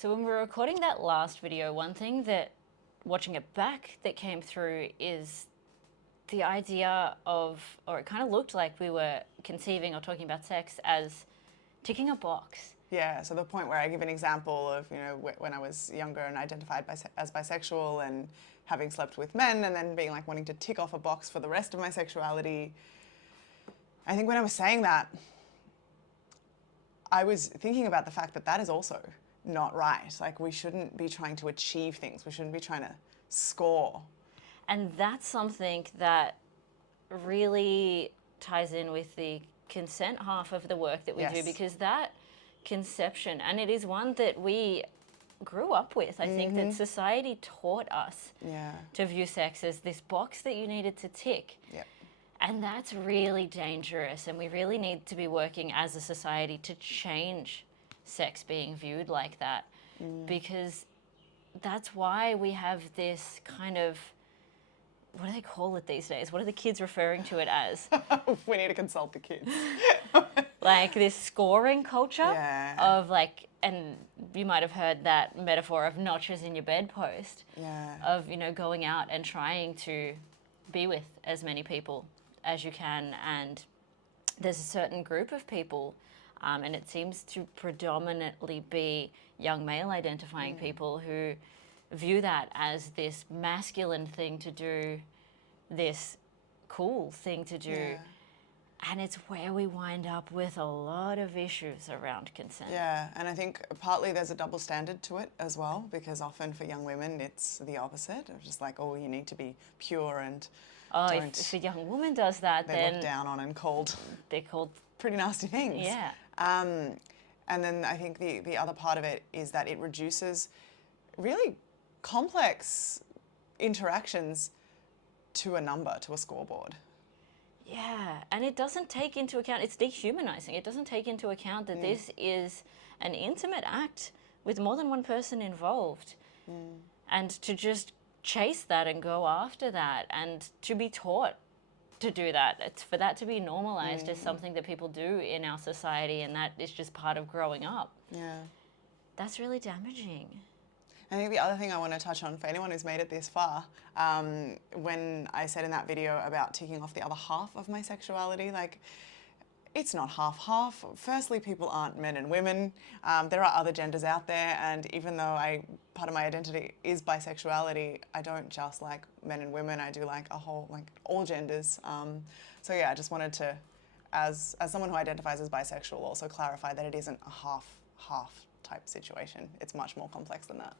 So when we were recording that last video, one thing that, watching it back, that came through is the idea of, or it kind of looked like we were conceiving or talking about sex as ticking a box. Yeah, so the point where I give an example of, when I was younger and identified as bisexual and having slept with men and then being like wanting to tick off a box for the rest of my sexuality. I think when I was saying that, I was thinking about the fact that that is also not right. Like, we shouldn't be trying to achieve things. We shouldn't be trying to score. And that's something that really ties in with the consent half of the work that we do, Yes. because that conception, and it is one that we grew up with. I think that society taught us to view sex as this box that you needed to tick. Yep. And that's really dangerous, and we really need to be working as a society to change sex being viewed like that, because that's why we have this kind of, what do they call it these days? What are the kids referring to it as? We need to consult the kids. Like this scoring culture Yeah. of like, and you might have heard that metaphor of notches in your bedpost, Yeah. of, going out and trying to be with as many people as you can. And there's a certain group of people, and it seems to predominantly be young male identifying people, who view that as this masculine thing to do, this cool thing to do. Yeah. And it's where we wind up with a lot of issues around consent. Yeah, and I think partly there's a double standard to it as well, because often for young women it's the opposite of just like, oh, you need to be pure and Oh, if a young woman does that, they're then looked down on and called they're called pretty nasty things. Yeah. And then I think the other part of it is that it reduces really complex interactions to a number, to a scoreboard. Yeah, and it doesn't take into account, it's dehumanizing. It doesn't take into account that this is an intimate act with more than one person involved. And to just chase that and go after that, and to be taught to do that, it's for that to be normalized as something that people do in our society, and that is just part of growing up. Yeah. That's really damaging. I think the other thing I want to touch on for anyone who's made it this far, when I said in that video about ticking off the other half of my sexuality, like, it's not half-half. Firstly, people aren't men and women. There are other genders out there, and even though part of my identity is bisexuality, I don't just like men and women. I do like all genders. So yeah, I just wanted to, as someone who identifies as bisexual, also clarify that it isn't a half-half type situation. It's much more complex than that.